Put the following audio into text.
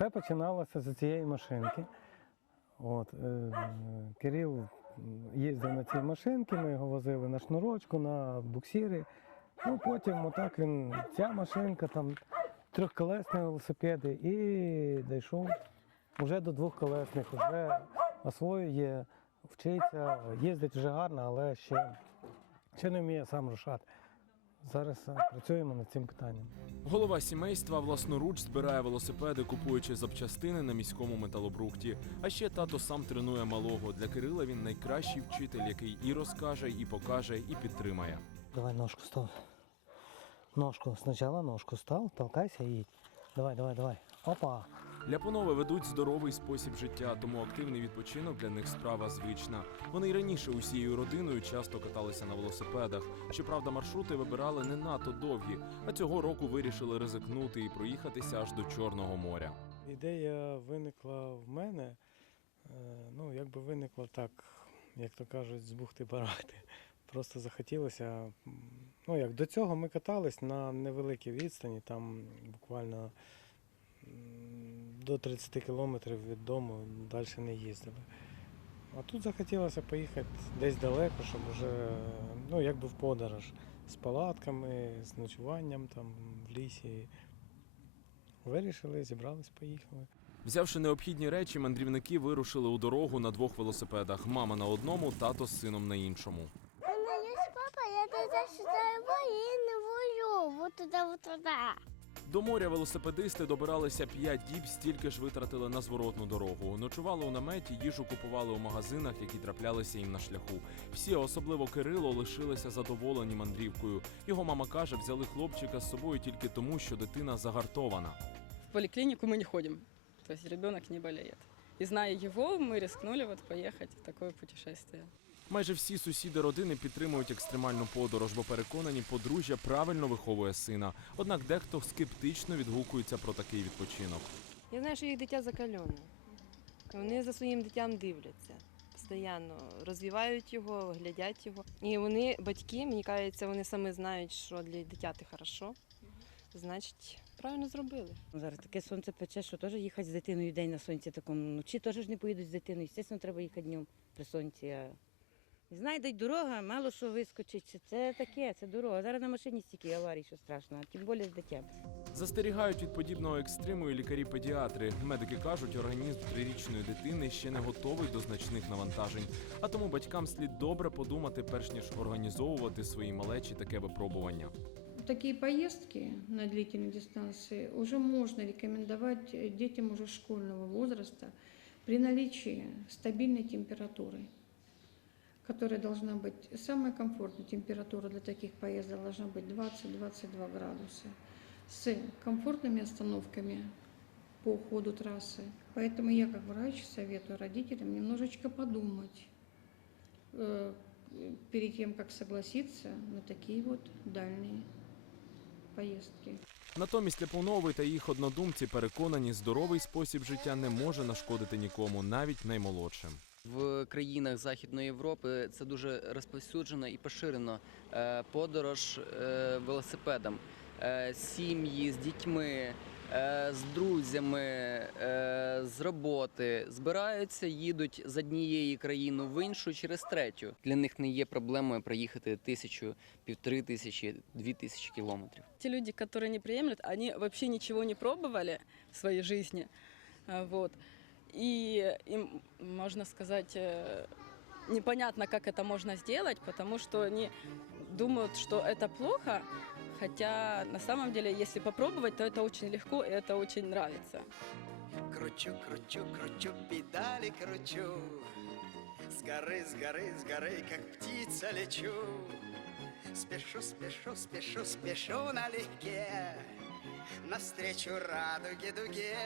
Все починалося з цієї машинки. От, е, Кирил їздив на цій машинці, ми його возили на шнурочку, на буксирі. Ну, потім отак він, ця машинка, там трьохколесні велосипеди і дійшов вже до двохколесних, вже освоює, вчиться, їздить вже гарно, але ще, ще не вміє сам рушати. Зараз е, працюємо над цим питанням. Голова сімейства власноруч збирає велосипеди, купуючи запчастини на міському металобрухті. А ще тато сам тренує малого. Для Кирила він найкращий вчитель, який і розкаже, і покаже, і підтримає. Давай ножку став. Ножку. Спочатку ножку став, толкайся і. Давай, давай, давай. Опа. Ляпунови ведуть здоровий спосіб життя, тому активний відпочинок для них справа звична. Вони й раніше усією родиною часто каталися на велосипедах. Щоправда, маршрути вибирали не надто довгі, а цього року вирішили ризикнути і проїхатися аж до Чорного моря. Ідея виникла в мене. е, Ну, якби виникла так, як то кажуть, з бухти барахти. Просто захотілося. Ну, як до цього ми катались на невеликій відстані, там буквально до 30 кілометрів від дому далі не їздили. А тут захотілося поїхати десь далеко, щоб вже ну, якби в подорож з палатками, з ночуванням там в лісі. Вирішили, зібрались, поїхали. Взявши необхідні речі, мандрівники вирушили у дорогу на двох велосипедах. Мама на одному, тато з сином на іншому. У меня есть папа, я тогда сюда его и не волю. Вот туда, вот туда. До моря велосипедисти добиралися п'ять діб, стільки ж витратили на зворотну дорогу. Ночували у наметі, їжу купували у магазинах, які траплялися їм на шляху. Всі, особливо Кирило, лишилися задоволені мандрівкою. Його мама каже, взяли хлопчика з собою тільки тому, що дитина загартована. В поликлинику мы не ходим, то есть ребенок не болеет. И зная его, мы рискнули вот поехать в такое путешествие. Майже всі сусіди родини підтримують екстремальну подорож, бо переконані, подружжя правильно виховує сина. Однак дехто скептично відгукується про такий відпочинок. Я знаю, що їх дитя закальоне. Вони за своїм дитям дивляться постійно, розвивають його, глядять його. І вони, батьки, мені кажеться, вони самі знають, що для дитяти хорошо. Значить, правильно зробили. Зараз таке сонце пече, що теж їхати з дитиною день на сонці такому. Вночі теж не поїдуть з дитиною. Звісно, треба їхати днем при сонці. Знайдуть дорога, мало що вискочить. Це таке, це дорога. Зараз на машині стільки аварій, що страшно, а тим більше з дитям. Застерігають від подібного екстриму і лікарі-педіатри. Медики кажуть, організм трирічної дитини ще не готовий до значних навантажень. А тому батькам слід добре подумати, перш ніж організовувати своїй малечі таке випробування. Такие поездки на длительной дистанции уже можно рекомендовать э, детям уже школьного возраста при наличии стабильной температуры, которая должна быть, самая комфортная температура для таких поездок должна быть 20-22 градуса, с комфортными остановками по уходу трассы. Поэтому я как врач советую родителям немножечко подумать э, перед тем, как согласиться на такие вот дальние поездки. Натомість Ляпунови та їх однодумці переконані, здоровий спосіб життя не може нашкодити нікому, навіть наймолодшим. В країнах Західної Європи це дуже розповсюджено і поширено е, подорож е, велосипедом. Е, Сім'ї з дітьми, з друзями, з роботи збираються, їдуть з однієї країни в іншу через третю. Для них не є проблемою проїхати тисячу, півтори тисячі, дві тисячі кілометрів. Те люди, которые не приемлют, они вообще ничего не пробовали в своей жизни. А, Вот. И им, можно сказать, э, непонятно, как это можно сделать, потому что они думают, что это плохо, хотя на самом деле, если попробовать, то это очень легко и это очень нравится. Кручу, кручу, кручу, педали кручу. С горы, с горы, с горы, как птица лечу. Спешу, спешу, спешу, спешу налегке. Навстречу радуге дуге.